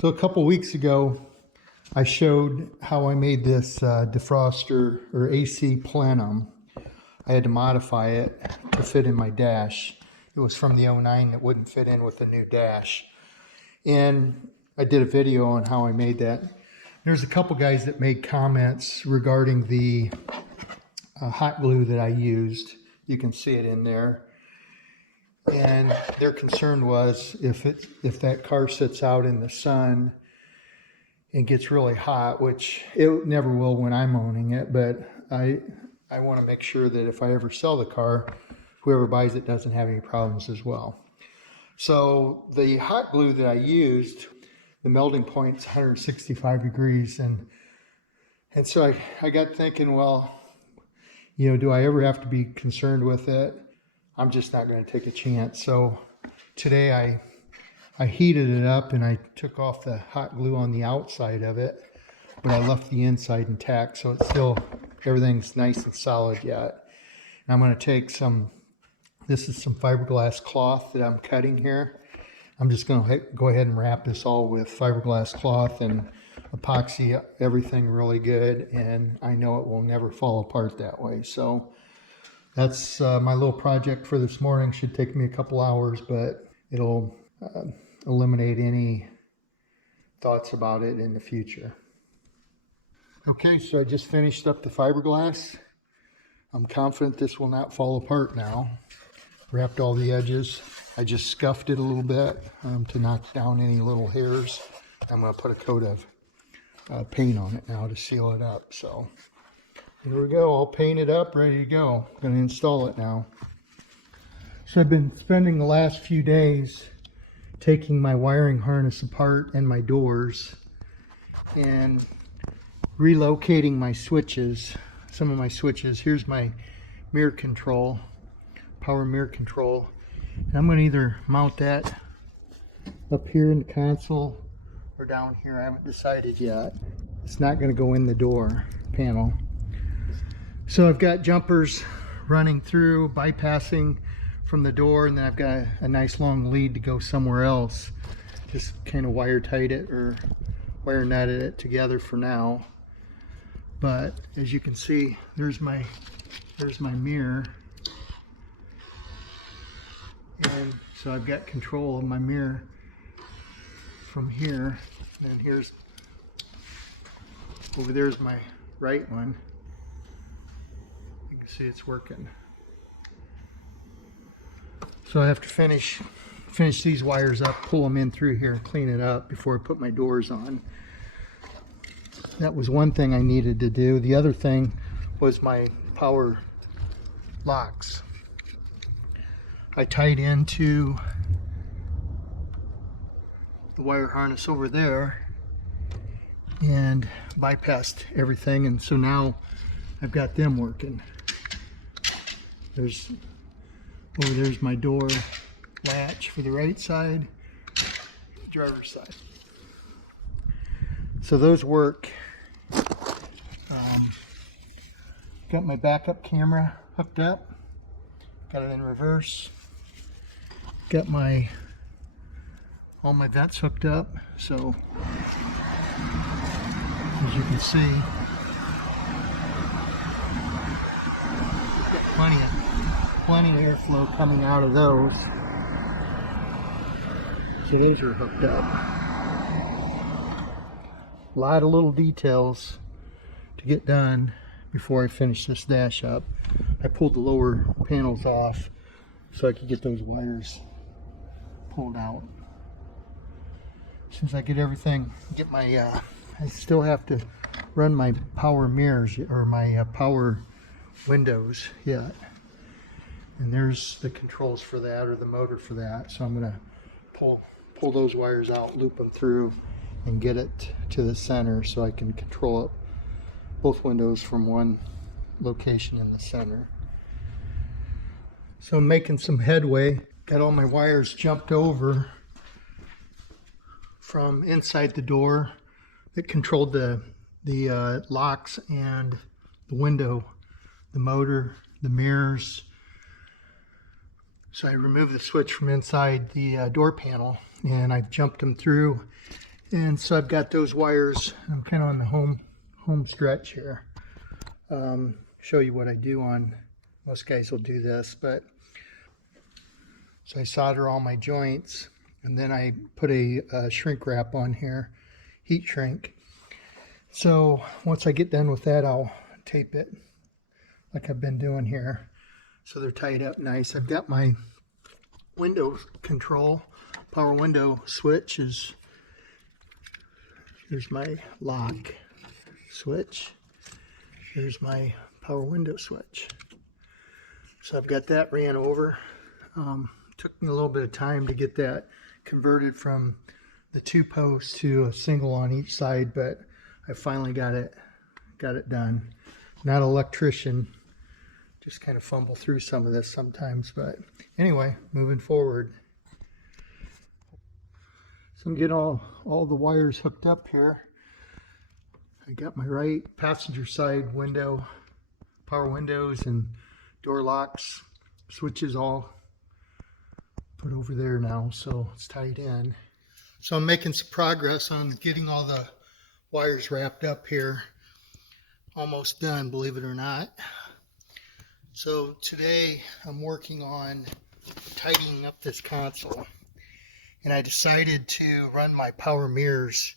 So a couple weeks ago, I showed how I made this defroster or AC plenum. I had to modify it to fit in my dash. It was from the 09 that wouldn't fit in with the new dash. And I did a video on how I made that. There's a couple guys that made comments regarding the hot glue that I used. You can see it in there. And their concern was if that car sits out in the sun and gets really hot, which it never will when I'm owning it, but I want to make sure that if I ever sell the car, whoever buys it doesn't have any problems as well. So the hot glue that I used, the melting point's 165 degrees, and so I got thinking, well, you know, do I ever have to be concerned with it? I'm just not going to take a chance. So today I heated it up and I took off the hot glue on the outside of it, but I left the inside intact, so it's still, everything's nice and solid yet. And I'm going to take this is some fiberglass cloth that I'm cutting here. I'm just going to go ahead and wrap this all with fiberglass cloth and epoxy everything really good, and I know it will never fall apart that way. So that's my little project for this morning. Should take me a couple hours, but it'll eliminate any thoughts about it in the future. Okay, so I just finished up the fiberglass. I'm confident this will not fall apart now. Wrapped all the edges. I just scuffed it a little bit to knock down any little hairs. I'm going to put a coat of paint on it now to seal it up. So here we go, all painted up, ready to go. I'm going to install it now. So I've been spending the last few days taking my wiring harness apart and my doors and relocating my switches, some of my switches. Here's my mirror control, power mirror control. And I'm going to either mount that up here in the console or down here. I haven't decided yet. It's not going to go in the door panel. So I've got jumpers running through, bypassing from the door, and then I've got a nice long lead to go somewhere else. Just kind of wire tight it or wire nutted it together for now. But as you can see, there's my mirror. And so I've got control of my mirror from here. And here's, over there's my right one. You can see it's working. So I have to finish these wires up, pull them in through here and clean it up before I put my doors on. That was one thing I needed to do. The other thing was my power locks. I tied into the wire harness over there and bypassed everything, and so now I've got them working. There's my door latch for the right side, driver's side. So those work. Got my backup camera hooked up, got it in reverse, got all my vents hooked up, so as you can see, got plenty of airflow coming out of those. So those are hooked up. A lot of little details to get done before I finish this dash up. I pulled the lower panels off so I could get those wires pulled out. Since I get everything, I still have to run my power mirrors or my power windows yet. And there's the controls for that, or the motor for that. So I'm gonna pull those wires out, loop them through, and get it to the center so I can control it, both windows from one location in the center. So I'm making some headway. Got all my wires jumped over from inside the door that controlled the locks and the window, the motor, the mirrors. So I removed the switch from inside the door panel, and I jumped them through And so I've got those wires. I'm kind of on the home stretch here. Show you what I do on, most guys will do this, but so I solder all my joints, and then I put a shrink wrap on here, heat shrink. So once I get done with that, I'll tape it like I've been doing here. So they're tied up nice. I've got my window control, power window switch is, here's my lock switch. Here's my power window switch. So I've got that ran over. Took me a little bit of time to get that converted from the 2 posts to a single on each side, but I finally got it done. Not an electrician, just kind of fumble through some of this sometimes, but anyway, moving forward. So I'm getting all the wires hooked up here. I got my right passenger side window, power windows and door locks, switches all put over there now, so it's tied in. So I'm making some progress on getting all the wires wrapped up here. Almost done, believe it or not. So today I'm working on tidying up this console, and I decided to run my power mirrors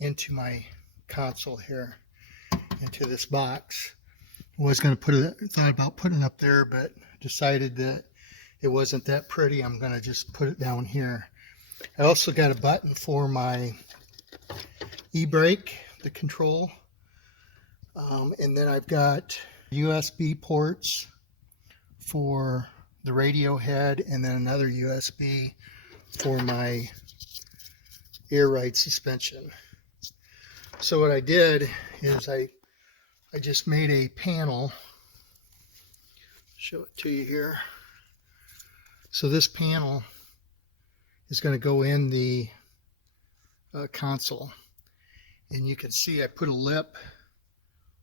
into my console here, into this box. I was going to thought about putting it up there, but decided that it wasn't that pretty. I'm going to just put it down here. I also got a button for my e-brake, the control, and then I've got USB ports for the radio head, and then another USB for my air ride suspension. So what I did is I just made a panel. Show it to you here. So this panel is going to go in the console, and you can see I put a lip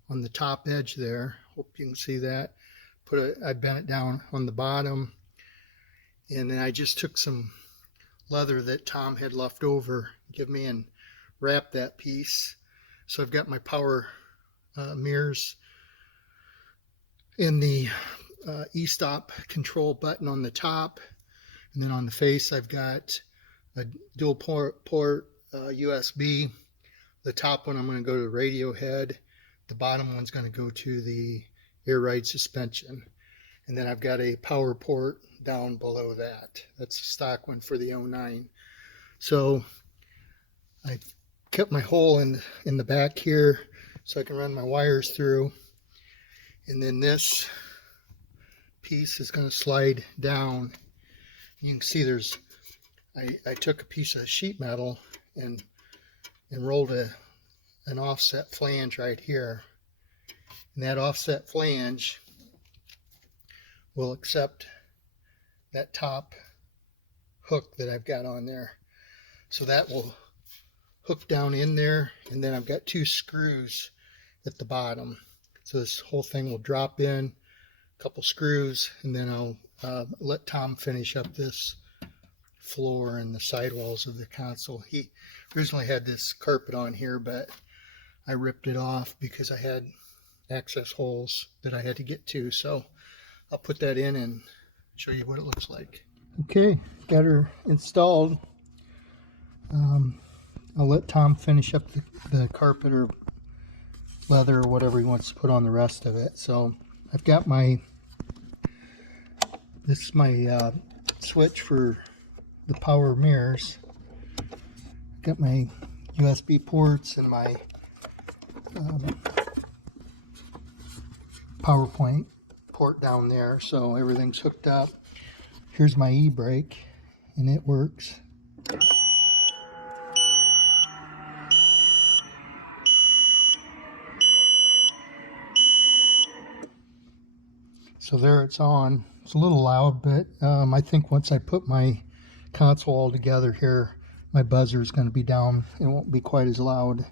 on the top edge there. Hope you can see that. I bent it down on the bottom, and then I just took some leather that Tom had left over, give me, and wrapped that piece. So I've got my power mirrors in the e-stop control button on the top, and then on the face I've got a dual port USB. The top one I'm going to go to the radio head, the bottom one's going to go to the air ride suspension, and then I've got a power port down below that. That's the stock one for the 09. So I kept my hole in the back here so I can run my wires through, and then this piece is going to slide down. You can see I took a piece of sheet metal and rolled an offset flange right here, and that offset flange will accept that top hook that I've got on there. So that will hook down in there, and then I've got 2 screws at the bottom. So this whole thing will drop in, a couple screws, and then I'll let Tom finish up this floor and the sidewalls of the console. He originally had this carpet on here, but I ripped it off because I had access holes that I had to get to. So I'll put that in and show you what it looks like. Okay, got her installed. I'll let Tom finish up the carpet or leather or whatever he wants to put on the rest of it. So I've got this is my switch for the power mirrors. Got my USB ports and my PowerPoint port down there, so everything's hooked up. Here's my e-brake, and it works. So there it's on. It's a little loud, but I think once I put my console all together here, my buzzer is going to be down. It won't be quite as loud.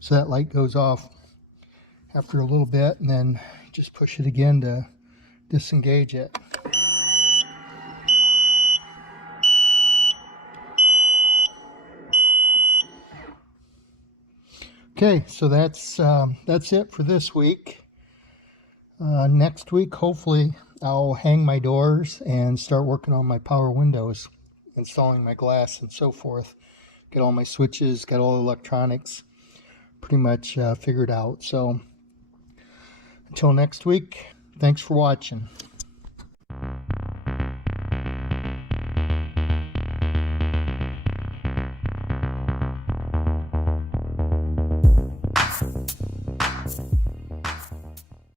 So that light goes off after a little bit, and then just push it again to disengage it. Okay, so that's it for this week. Next week, hopefully, I'll hang my doors and start working on my power windows, installing my glass and so forth. Get all my switches, got all the electronics pretty much figured out. So until next week, thanks for watching.